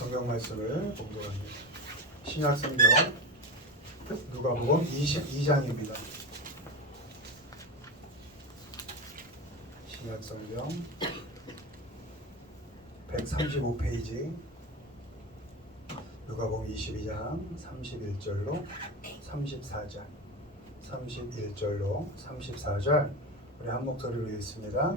성경 말씀을 공부합니다. 신약 성경 누가복음 22장입니다. 신약 성경 135페이지 누가복음 22장 31절로 34절 31절로 34절 우리 한 목소리로 읽습니다.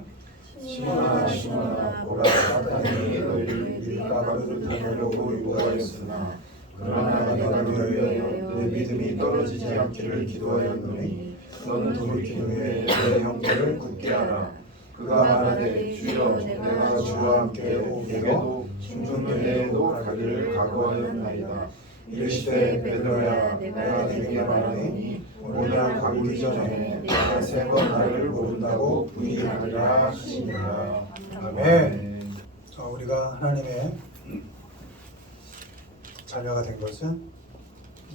시몬아 시몬아 보라 사단이 너희를 밀가루를 담으려고 유혹하였으나 그러나 내가 너를 위하여 내 믿음이 떨어지지 않기를 기도하였노니 너는 돌이킨 후에 내 형제를 굳게 하라. 그가 말하되 주여 내가 주와 함께 오게도 중동에도 가기를 각오하였나이다. 이르시되 베드로야 내가 네게 말하노니 오늘 가기 전에 내가 세 번 나를 모른다고 부인하리라 하시니라. 아멘. 우리가 하나님의 자녀가 된 것은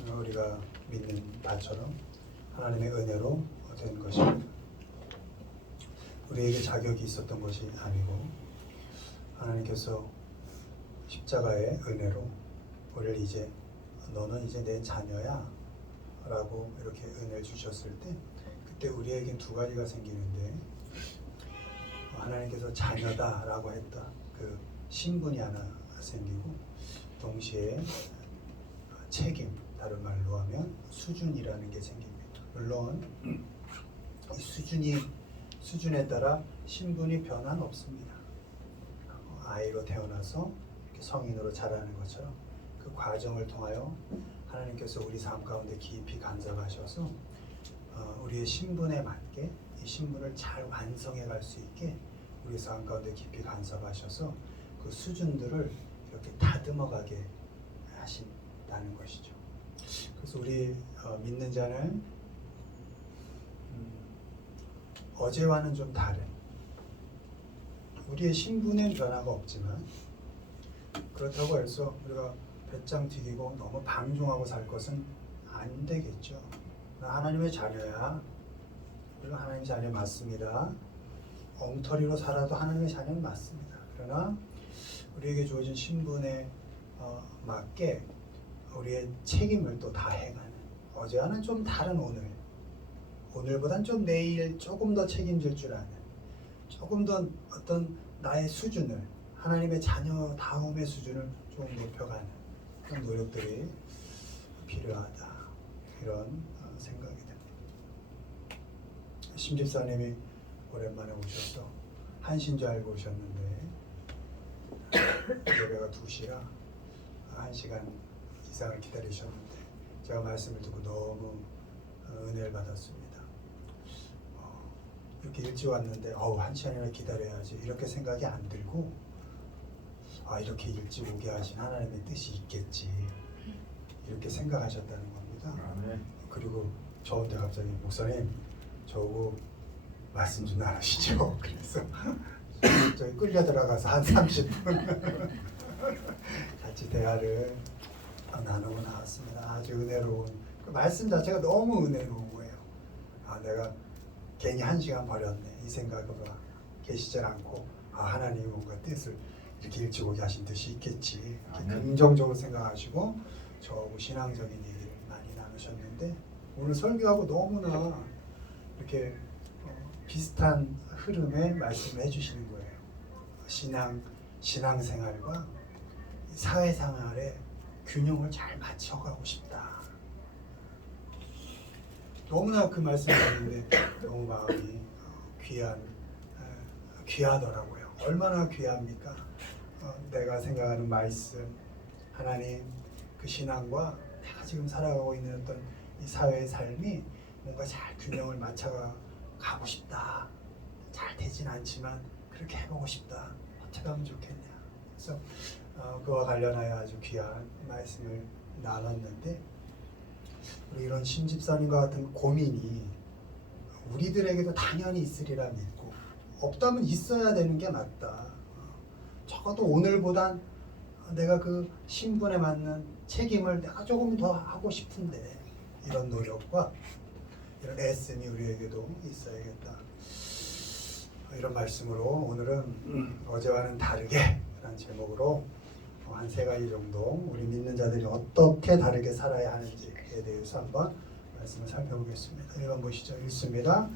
우리가 믿는 바처럼 하나님의 은혜로 된 것입니다. 우리에게 자격이 있었던 것이 아니고 하나님께서 십자가의 은혜로 우리를 이제 너는 이제 내 자녀야 라고 이렇게 은혜를 주셨을 때 그때 우리에겐 두 가지가 생기는데 하나님께서 자녀다 라고 했다 그 신분이 하나 생기고 동시에 책임, 다른 말로 하면 수준이라는 게 생깁니다. 물론 이 수준에 따라 신분이 변한 없습니다. 아이로 태어나서 이렇게 성인으로 자라는 것처럼 그 과정을 통하여 하나님께서 우리 삶 가운데 깊이 간섭하셔서 우리의 신분에 맞게 이 신분을 잘 완성해 갈 수 있게 우리 삶 가운데 깊이 간섭하셔서 그 수준들을 이렇게 다듬어 가게 하신다는 것이죠. 그래서 우리 믿는 자는 어제와는 좀 다른 우리의 신분엔 변화가 없지만 그렇다고 해서 우리가 배짱 튀기고 너무 방종하고 살 것은 안 되겠죠. 나 하나님의 자녀야. 우리가 하나님의 자녀 맞습니다. 엉터리로 살아도 하나님의 자녀는 맞습니다. 그러나 우리에게 주어진 신분에 맞게 우리의 책임을 또 다해가는 어제와는 좀 다른 오늘보단 좀 내일 조금 더 책임질 줄 아는 조금 더 어떤 나의 수준을 하나님의 자녀다움의 수준을 좀 높여가는 그런 노력들이 필요하다 이런 생각이 듭니다. 심집사님이 오랜만에 오셔서 1시인 줄 알고 오셨는데 예배가 2시라 1시간 이상을 기다리셨는데 제가 말씀을 듣고 너무 은혜를 받았습니다. 이렇게 일찍 왔는데 1시간이나 기다려야지 이렇게 생각이 안 들고 이렇게 일찍 오게 하신 하나님의 뜻이 있겠지 이렇게 생각하셨다는 겁니다. 아멘. 그리고 저한테 갑자기 목사님 저하고 말씀 좀 나누시죠. 그래서 저기 끌려 들어가서 한 30분 같이 대화를 나누고 나왔습니다. 아주 은혜로운 그 말씀 자체가 너무 은혜로운 거예요. 내가 괜히 1시간 버렸네 이 생각으로 계시질 않고 하나님이 뭔가 뜻을 이렇게 일찍 오게 하신 뜻이 있겠지 이렇게 긍정적으로 생각하시고 저하고 신앙적인 얘기를 많이 나누셨는데 오늘 설교하고 너무나 이렇게 비슷한 흐름의 말씀을 해주시는 거예요. 신앙생활과 사회생활의 균형을 잘 맞춰가고 싶다. 너무나 그 말씀을 듣는데 너무 마음이 귀하더라고요. 얼마나 귀합니까? 내가 생각하는 말씀, 하나님 그 신앙과 내가 지금 살아가고 있는 어떤 이 사회의 삶이 뭔가 잘 균형을 맞춰가고 싶다. 잘 되진 않지만 그렇게 해보고 싶다. 어떻게 하면 좋겠냐. 그래서 그와 관련하여 아주 귀한 말씀을 나눴는데 우리 이런 심집사님과 같은 고민이 우리들에게도 당연히 있으리라 믿고 없다면 있어야 되는 게 맞다. 적어도 오늘보단 내가 그 신분에 맞는 책임을 내가 조금 더 하고 싶은데 이런 노력과 이런 애씀이 우리에게도 있어야겠다. 이런 말씀으로 오늘은 어제와는 다르게 라는 제목으로 한 3가지 정도 우리 믿는 자들이 어떻게 다르게 살아야 하는지에 대해서 한번 말씀을 살펴보겠습니다. 1번 보시죠. 읽습니다.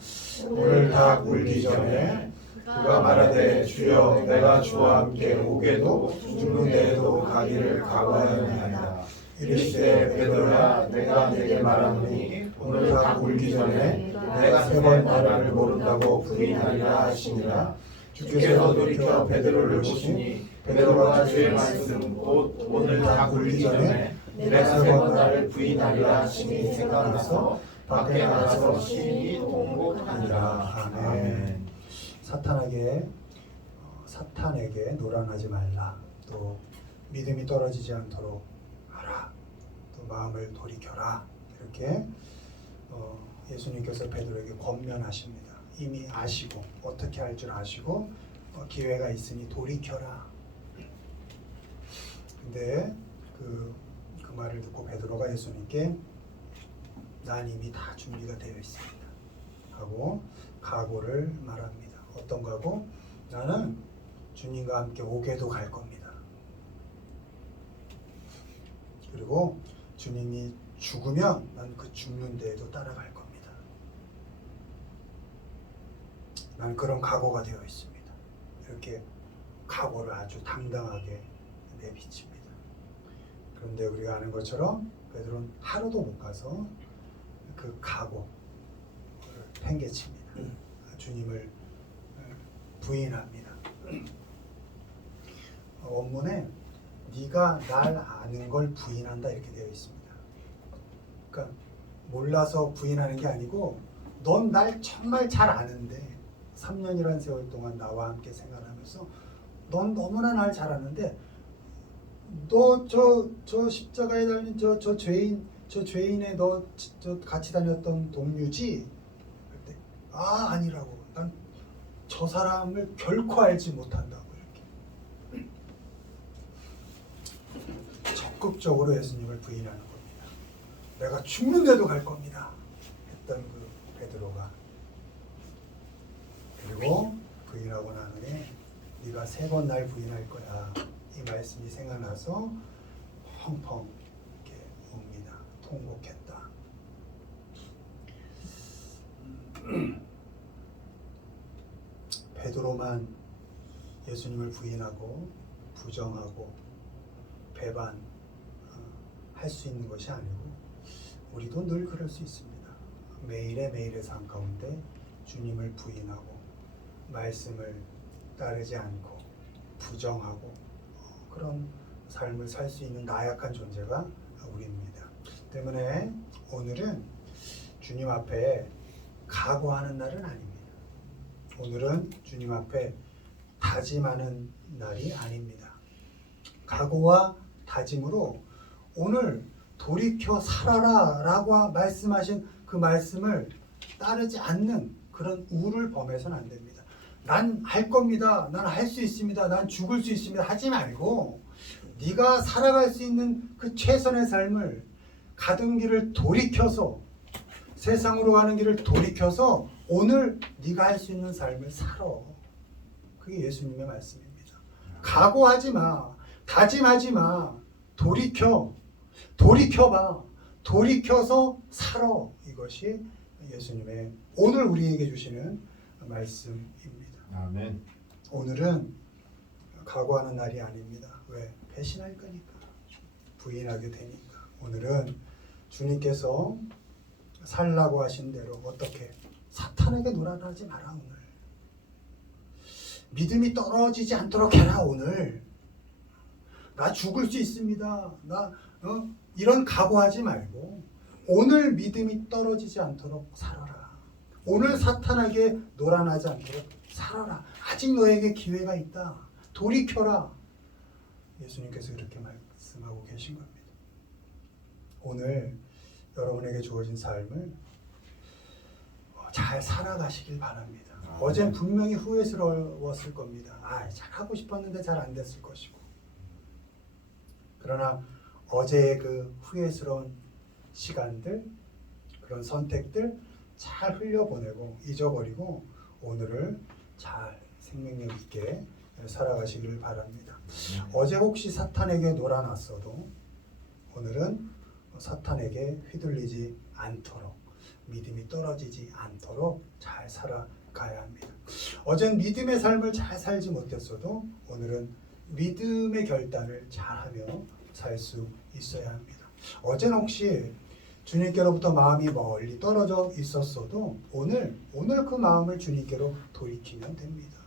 오늘 다 울기 전에 그가 말하되 주여 내가 주와 함께 오게도 죽는 데에도 가기를 각오하였나이다. 이르시되 베드로야 내가 내게 말하노니 오늘 다 울기 전에 내가 3번 나를 모른다고 부인하리라 하시니라. 주께서 돌이켜 베드로를 보시니 베드로가 주의 말씀 곧 오늘 다 울기 전에 내가 3번 나를 부인하리라 하시니 생각나서 밖에 나가서 심히 통곡하니라. 아멘. 사탄에게 노란하지 말라. 또 믿음이 떨어지지 않도록 하라. 또 마음을 돌이켜라. 이렇게 예수님께서 베드로에게 권면하십니다. 이미 아시고 어떻게 할 줄 아시고 기회가 있으니 돌이켜라. 근데 그 말을 듣고 베드로가 예수님께 난 이미 다 준비가 되어 있습니다 하고 각오를 말합니다. 어떤 각오? 나는 주님과 함께 오게도 갈 겁니다. 그리고 주님이 죽으면 난 그 죽는 데에도 따라갈 겁니다. 난 그런 각오가 되어 있습니다. 이렇게 각오를 아주 당당하게 내비칩니다. 그런데 우리가 아는 것처럼 베드로는 하루도 못 가서 그 각오를 팽개칩니다. 주님을 부인합니다. 원문에 네가 날 아는 걸 부인한다 이렇게 되어 있습니다. 그러니까 몰라서 부인하는 게 아니고 넌 날 정말 잘 아는데 3년이라는 세월 동안 나와 함께 생활하면서 넌 너무나 날 잘 아는데 너 저 십자가에 달린 저 죄인의 너 저 같이 다녔던 동료지? 그때 아니라고. 난 저 사람을 결코 알지 못한다고 이렇게 적극적으로 예수님을 부인하는 겁니다. 내가 죽는데도 갈 겁니다. 했던 그 베드로가 그리고 부인하고 난 후에 네가 3번 날 부인할 거야. 이 말씀이 생각나서 펑펑 이렇게 웁니다. 통곡했다. 베드로만 예수님을 부인하고 부정하고 배반 할 수 있는 것이 아니고 우리도 늘 그럴 수 있습니다. 매일의 삶 가운데 주님을 부인하고 말씀을 따르지 않고 부정하고 그런 삶을 살 수 있는 나약한 존재가 우리입니다. 때문에 오늘은 주님 앞에 각오하는 날은 아닙니다. 오늘은 주님 앞에 다짐하는 날이 아닙니다. 각오와 다짐으로 오늘 돌이켜 살아라 라고 말씀하신 그 말씀을 따르지 않는 그런 우를 범해서는 안 됩니다. 난 할 겁니다. 난 할 수 있습니다. 난 죽을 수 있습니다. 하지 말고 네가 살아갈 수 있는 그 최선의 삶을 가던 길을 돌이켜서 세상으로 가는 길을 돌이켜서 오늘 네가 할 수 있는 삶을 살아. 그게 예수님의 말씀입니다. 각오하지 마. 다짐하지 마. 돌이켜봐. 돌이켜서 살아. 이것이 예수님의 오늘 우리에게 주시는 말씀입니다. 아멘. 오늘은 각오하는 날이 아닙니다. 왜? 배신할 거니까. 부인하게 되니까. 오늘은 주님께서 살라고 하신 대로 어떻게? 사탄에게 노란하지 마라 오늘. 믿음이 떨어지지 않도록 해라 오늘. 나 죽을 수 있습니다. 이런 각오하지 말고 오늘 믿음이 떨어지지 않도록 살아라. 오늘 사탄에게 노란하지 않도록 살아라. 아직 너에게 기회가 있다. 돌이켜라. 예수님께서 이렇게 말씀하고 계신 겁니다. 오늘 여러분에게 주어진 삶을 잘 살아가시길 바랍니다. 어젠 분명히 후회스러웠을 겁니다. 잘하고 싶었는데 잘 안 됐을 것이고. 그러나 어제의 그 후회스러운 시간들, 그런 선택들 잘 흘려보내고 잊어버리고 오늘을 잘 생명력 있게 살아가시길 바랍니다. 어제 혹시 사탄에게 놀아났어도 오늘은 사탄에게 휘둘리지 않도록, 믿음이 떨어지지 않도록 잘 살아가야 합니다. 어젠 믿음의 삶을 잘 살지 못했어도 오늘은 믿음의 결단을 잘하며 살 수 있어야 합니다. 어젠 혹시 주님께로부터 마음이 멀리 떨어져 있었어도 오늘 그 마음을 주님께로 돌이키면 됩니다.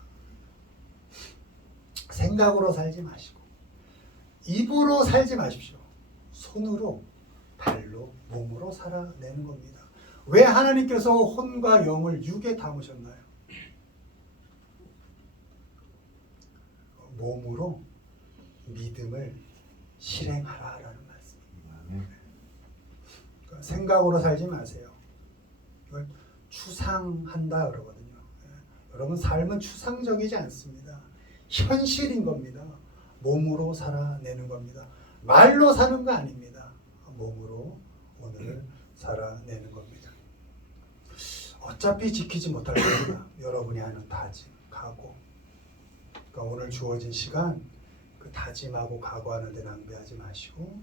생각으로 살지 마시고 입으로 살지 마십시오. 손으로, 발로, 몸으로 살아내는 겁니다. 왜 하나님께서 혼과 영을 육에 담으셨나요? 몸으로 믿음을 실행하라라는 말씀입니다. 그러니까 생각으로 살지 마세요. 이걸 추상한다 그러거든요. 여러분 삶은 추상적이지 않습니다. 현실인 겁니다. 몸으로 살아내는 겁니다. 말로 사는 거 아닙니다. 몸으로 오늘을 살아내는 겁니다. 어차피 지키지 못할 겁니다. 여러분이 하는 다짐, 각오. 그러니까 오늘 주어진 시간 그 다짐하고 각오하는 데 낭비하지 마시고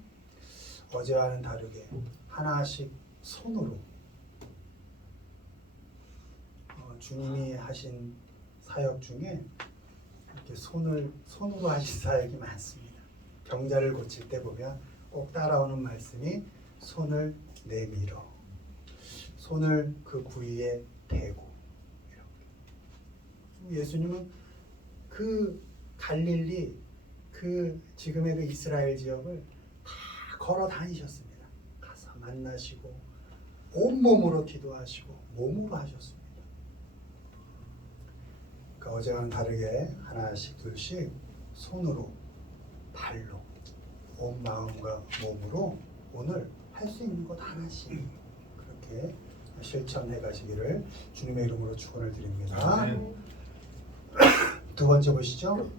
어제와는 다르게 하나씩 손으로 주님이 하신 사역 중에 이렇게 손으로 하신 사역이 많습니다. 병자를 고칠 때 보면 꼭 따라오는 말씀이 손을 내밀어, 손을 그 부위에 대고. 이렇게. 예수님은 그 갈릴리, 그 지금의 그 이스라엘 지역을 다 걸어 다니셨습니다. 가서 만나시고 온몸으로 기도하시고 몸으로 하셨습니다. 그러니까 어제와는 다르게 하나씩 둘씩 손으로, 발로, 온 마음과 몸으로 오늘 할 수 있는 것 하나씩 그렇게 실천해 가시기를 주님의 이름으로 축원을 드립니다. 두 번째 보시죠.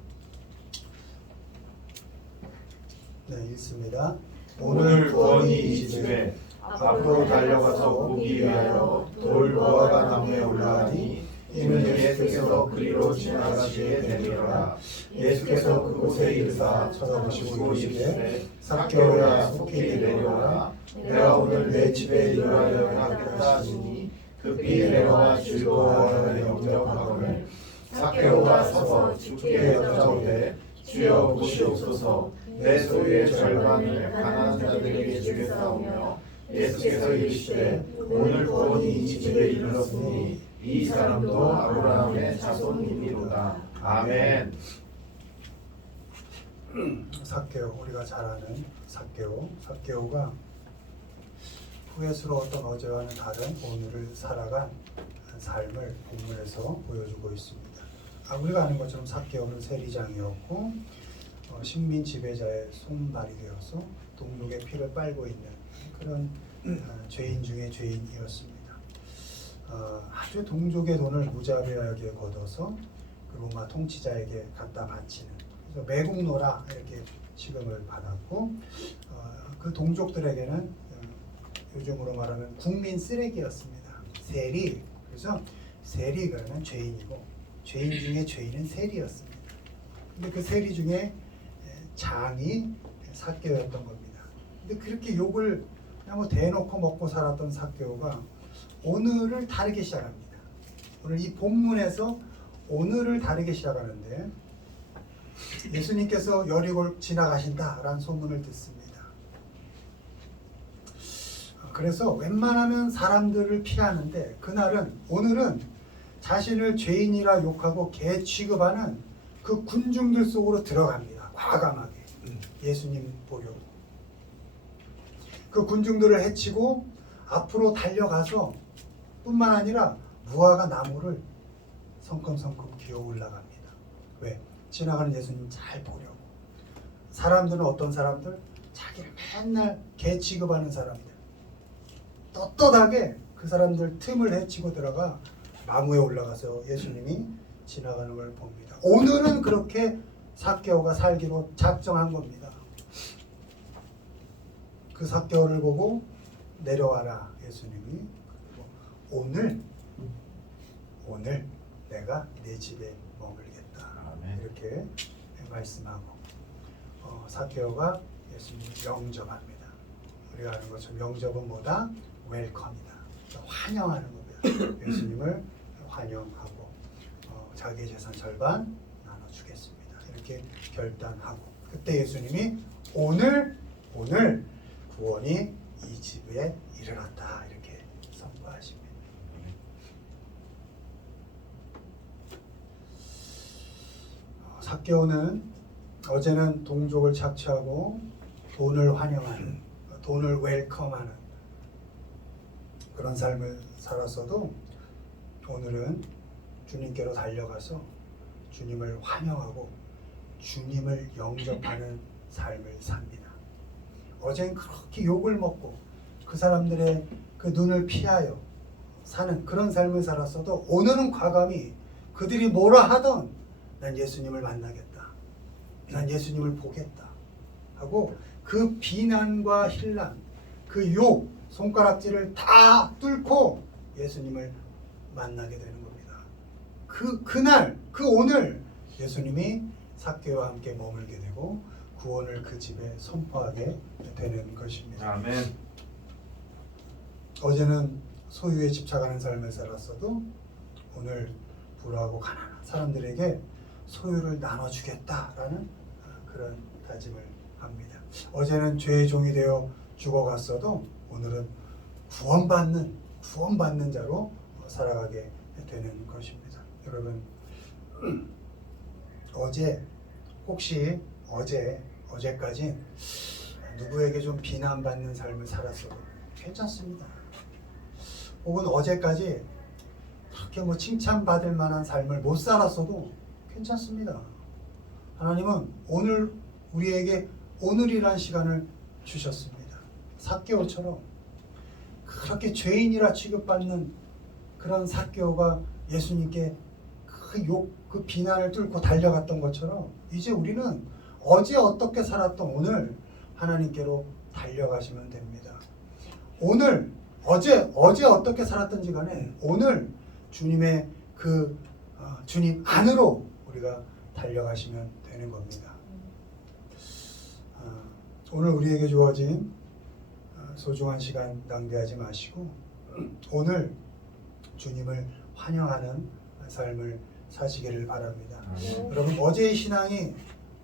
네, 읽습니다. 오늘 구원이 이 집에 앞으로 달려가서 보기 위하여 돌 무화과 나무에 올라가니 이는 예수께서 그리로 지나가시게 되리라. 예수께서 그곳에 이르사 쳐다보시고 이르시되 삭개오야 속히 내려오라. 내가 오늘 내 집에 이루하려 하겠다 하시니 급히 내려와 즐거워하여 영접하거늘 삭개오가 서서 주께 여짜오되 주여 보시옵소서. 내 소유의 절반을 가난한 자들에게 주겠사오며 예수께서 이르시되 오늘 구원이 이 집에 이르렀으니 이 사람도 아브라함의 자손이니로다. 아멘. 삭개오, 우리가 잘 아는 삭개오가 후회스러웠던 어제와는 다른 오늘을 살아간 삶을 본문에서 보여주고 있습니다. 우리가 아는 것처럼 삭개오는 세리장이었고 식민 지배자의 손발이 되어서 동족의 피를 빨고 있는 그런 죄인 중에 죄인이었습니다. 아주 동족의 돈을 무자비하게 걷어서 그 로마 통치자에게 갖다 바치는, 그래서 매국노라 이렇게 취급을 받았고 그 동족들에게는 요즘으로 말하면 국민 쓰레기였습니다. 세리. 그래서 세리 그러면 죄인이고 죄인 중에 죄인은 세리였습니다. 근데 그 세리 중에 장이 삭개오였던 겁니다. 근데 그렇게 욕을 그냥 뭐 대놓고 먹고 살았던 삭개오가 오늘을 다르게 시작합니다. 오늘 이 본문에서 오늘을 다르게 시작하는데 예수님께서 여리고를 지나가신다라는 소문을 듣습니다. 그래서 웬만하면 사람들을 피하는데 오늘은 자신을 죄인이라 욕하고 개 취급하는 그 군중들 속으로 들어갑니다. 과감하게 예수님 보려고. 그 군중들을 해치고 앞으로 달려가서 뿐만 아니라 무화과 나무를 성큼성큼 기어 올라갑니다. 왜? 지나가는 예수님 잘 보려고. 사람들은 어떤 사람들? 자기를 맨날 개 취급하는 사람들. 떳떳하게 그 사람들 틈을 헤치고 들어가 나무에 올라가서 예수님이 지나가는 걸 봅니다. 오늘은 그렇게 삭개오가 살기로 작정한 겁니다. 그 삭개오를 보고 내려와라 예수님이. 오늘 내가 내 집에 머물겠다. 아멘. 이렇게 말씀하고 삭개오가 예수님을 영접합니다. 우리가 아는 것처럼 영접은 뭐다? 웰컴이다. 환영하는 겁니다. 예수님을 환영하고 자기의 재산 절반 나눠주겠습니다. 이렇게 결단하고 그때 예수님이 오늘 구원이 이 집에 이르렀다 이렇게 선포하십니다. 삭개오는 어제는 동족을 착취하고 돈을 환영하는, 돈을 웰컴하는 그런 삶을 살았어도 오늘은 주님께로 달려가서 주님을 환영하고 주님을 영접하는 삶을 삽니다. 어제는 그렇게 욕을 먹고 그 사람들의 그 눈을 피하여 사는 그런 삶을 살았어도 오늘은 과감히 그들이 뭐라 하던 난 예수님을 만나겠다. 난 예수님을 보겠다. 하고 그 비난과 힐난, 그 욕, 손가락질을 다 뚫고 예수님을 만나게 되는 겁니다. 그날, 그 오늘 예수님이 삭개오와 함께 머물게 되고 구원을 그 집에 선포하게 되는 것입니다. 아멘. 어제는 소유에 집착하는 삶을 살았어도 오늘 불우하고 가난한 사람들에게 소유를 나눠주겠다라는 그런 다짐을 합니다. 어제는 죄의 종이 되어 죽어갔어도 오늘은 구원받는 자로 살아가게 되는 것입니다. 여러분, 혹시 어제까지 누구에게 좀 비난받는 삶을 살았어도 괜찮습니다. 혹은 어제까지 그렇게 칭찬받을 만한 삶을 못 살았어도 괜찮습니다. 하나님은 오늘 우리에게 오늘이란 시간을 주셨습니다. 삭개오처럼 그렇게 죄인이라 취급받는 그런 삭개오가 예수님께 그 비난을 뚫고 달려갔던 것처럼 이제 우리는 어제 어떻게 살았던 오늘 하나님께로 달려가시면 됩니다. 오늘 어제 어떻게 살았든지 간에 오늘 주님의 주님 안으로 우리가 달려가시면 되는 겁니다. 오늘 우리에게 주어진 소중한 시간 낭비하지 마시고 오늘 주님을 환영하는 삶을 사시기를 바랍니다. 여러분, 어제의 신앙이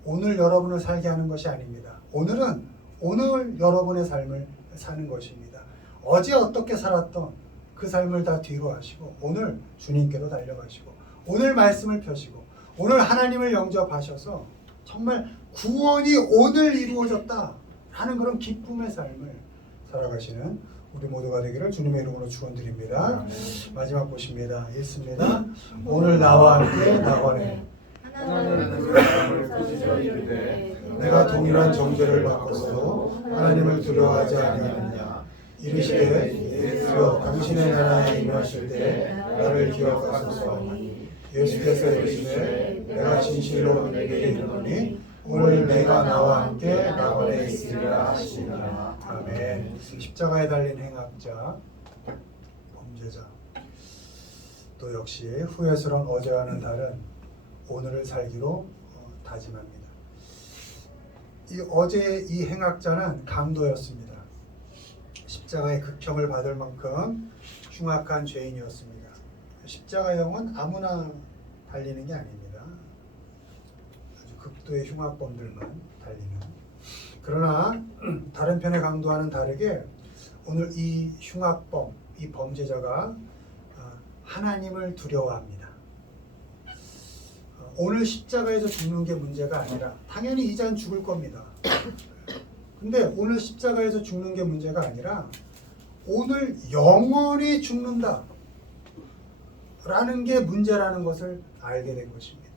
오늘 여러분을 살게 하는 것이 아닙니다. 오늘은 오늘 여러분의 삶을 사는 것입니다. 어제 어떻게 살았던 그 삶을 다 뒤로 하시고 오늘 주님께로 달려가시고 오늘 말씀을 펴시고 오늘 하나님을 영접하셔서 정말 구원이 오늘 이루어졌다 하는 그런 기쁨의 삶을 살아가시는 우리 모두가 되기를 주님의 이름으로 축원드립니다. 마지막 보십니다. 읽습니다. 오늘 나와 함께 낙원에 하나님은 그 사람을 꾸짖어 이르되 내가 동일한 정죄를 받고서도 하나님을 두려워하지 아니하느냐. 이르시되 예수여 당신의 나라에 임하실 때 나를 기억하소서 하니 예수께서 이르시되 내가 진실로 내게 이르노니 오늘 내가 나와 함께 낙원에 있으리라 하시니라. 아멘. 십자가에 달린 행악자, 범죄자, 또 역시 후회스러운 어제와는 다른 오늘을 살기로 다짐합니다. 어제의 이 행악자는 강도였습니다. 십자가의 극형을 받을 만큼 흉악한 죄인이었습니다. 십자가형은 아무나 달리는 게 아닙니다. 아주 극도의 흉악범들만 달리는. 그러나 다른 편의 강도와는 다르게 오늘 이 흉악범, 이 범죄자가 하나님을 두려워합니다. 오늘 십자가에서 죽는 게 문제가 아니라 당연히 이제는 죽을 겁니다. 근데 오늘 십자가에서 죽는 게 문제가 아니라 오늘 영원히 죽는다 라는 게 문제라는 것을 알게 된 것입니다.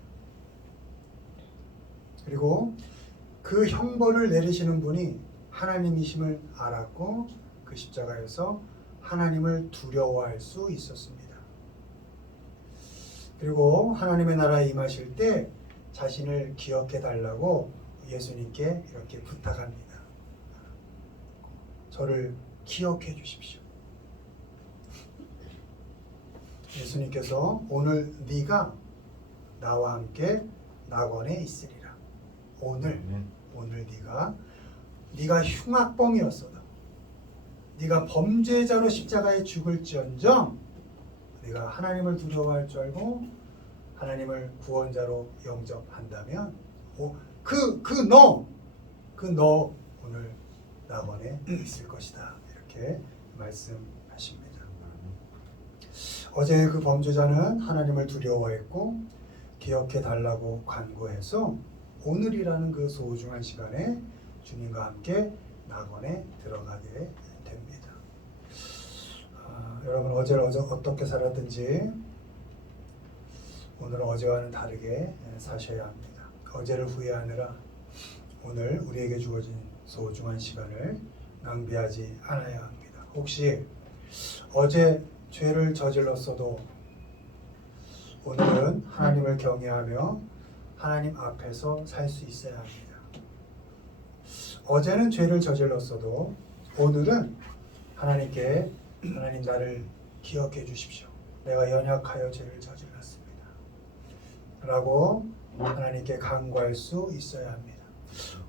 그리고 그 형벌을 내리시는 분이 하나님이심을 알았고 그 십자가에서 하나님을 두려워할 수 있었습니다. 그리고 하나님의 나라에 임하실 때 자신을 기억해 달라고 예수님께 이렇게 부탁합니다. 저를 기억해 주십시오. 예수님께서 오늘 네가 나와 함께 낙원에 있으리라. 오늘 오늘 네가 흉악범이었어도, 네가 범죄자로 십자가에 죽을지언정 네가 하나님을 두려워할 줄 알고 하나님을 구원자로 영접한다면 그 너 오늘 낙원에 있을 것이다. 이렇게 말씀하십니다. 어제 그 범죄자는 하나님을 두려워했고 기억해 달라고 간구해서 오늘이라는 그 소중한 시간에 주님과 함께 낙원에 들어가게 됩니다. 여러분 어제를 어떻게 살았든지 오늘은 어제와는 다르게 사셔야 합니다. 어제를 후회하느라 오늘 우리에게 주어진 소중한 시간을 낭비하지 않아야 합니다. 혹시 어제 죄를 저질렀어도 오늘은 하나님을 경외하며 하나님 앞에서 살 수 있어야 합니다. 어제는 죄를 저질렀어도 오늘은 하나님께 하나님 나를 기억해 주십시오. 내가 연약하여 죄를 저질렀습니다. 라고 하나님께 간구할 수 있어야 합니다.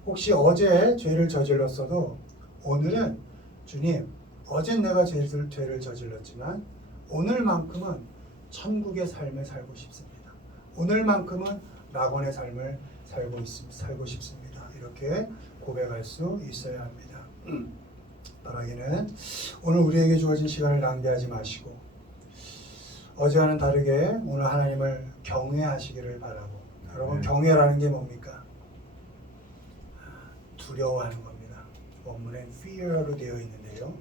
혹시 어제 죄를 저질렀어도 오늘은 주님, 어젠 내가 죄를 저질렀지만 오늘만큼은 천국의 삶을 살고 싶습니다. 오늘만큼은 낙원의 삶을 살고 싶습니다. 이렇게 고백할 수 있어야 합니다. 바라기는 오늘 우리에게 주어진 시간을 낭비하지 마시고 어제와는 다르게 오늘 하나님을 경외하시기를 바라고. 여러분 경외라는 게 뭡니까? 두려워하는 겁니다. 원문에 fear로 되어 있는데요.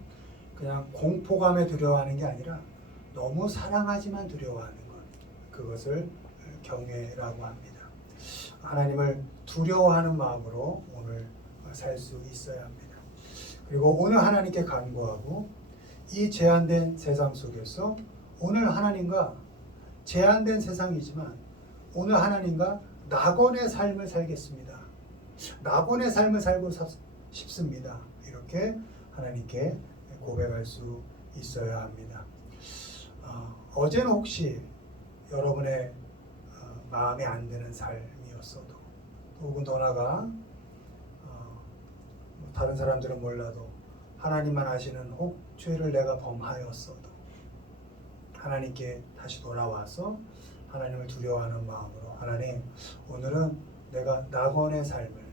그냥 공포감에 두려워하는 게 아니라 너무 사랑하지만 두려워하는 것. 그것을 경외라고 합니다. 하나님을 두려워하는 마음으로 오늘 살 수 있어야 합니다. 그리고 오늘 하나님께 간구하고 이 제한된 세상 속에서 오늘 하나님과 제한된 세상이지만 오늘 하나님과 낙원의 삶을 살겠습니다. 낙원의 삶을 살고 싶습니다. 이렇게 하나님께 고백할 수 있어야 합니다. 어제는 혹시 여러분의 마음에 안 드는 삶이었어도 혹은 더 나아가 다른 사람들은 몰라도 하나님만 아시는 혹 죄를 내가 범하였어도 하나님께 다시 돌아와서 하나님을 두려워하는 마음으로 하나님 오늘은 내가 낙원의 삶을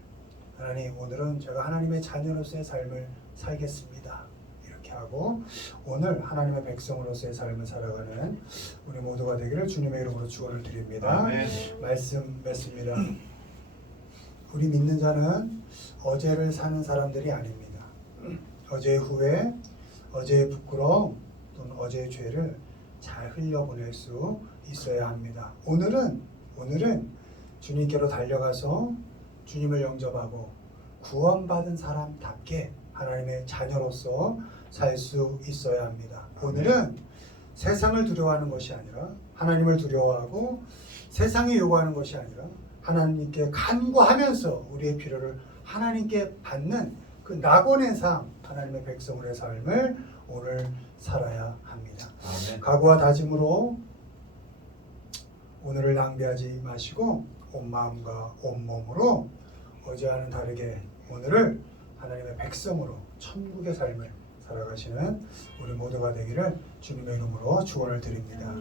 하나님 오늘은 제가 하나님의 자녀로서의 삶을 살겠습니다. 이렇게 하고 오늘 하나님의 백성으로서의 삶을 살아가는 우리 모두가 되기를 주님의 이름으로 축원을 드립니다. 아멘. 말씀 맺습니다. 우리 믿는 자는 어제를 사는 사람들이 아닙니다. 어제의 후회, 어제의 부끄러움 또는 어제의 죄를 잘 흘려보낼 수 있어야 합니다. 오늘은 주님께로 달려가서 주님을 영접하고 구원받은 사람답게 하나님의 자녀로서 살 수 있어야 합니다. 오늘은 세상을 두려워하는 것이 아니라 하나님을 두려워하고 세상이 요구하는 것이 아니라 하나님께 간구하면서 우리의 필요를 하나님께 받는 그 낙원의 삶, 하나님의 백성의 삶을 오늘 살아야 합니다. 아멘. 각오와 다짐으로 오늘을 낭비하지 마시고 온 마음과 온 몸으로 어제와는 다르게 오늘을 하나님의 백성으로 천국의 삶을 살아가시는 우리 모두가 되기를 주님의 이름으로 축원을 드립니다.